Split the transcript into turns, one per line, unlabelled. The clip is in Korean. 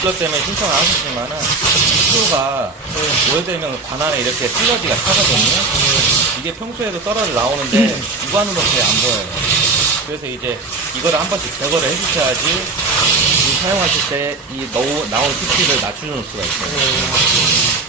그것 때문에 신청을 하셨지만은 수가 오래되면 관안에 이렇게 슬러지가 차거든요. 이게 평소에도 떨어져 나오는데 음. 육안으로밖에 안 보여요. 그래서 이제 이거를 한 번씩 제거를 해주셔야지 이 사용하실 때 이 나온 티피를 낮춰줄 수가 있어요. 음.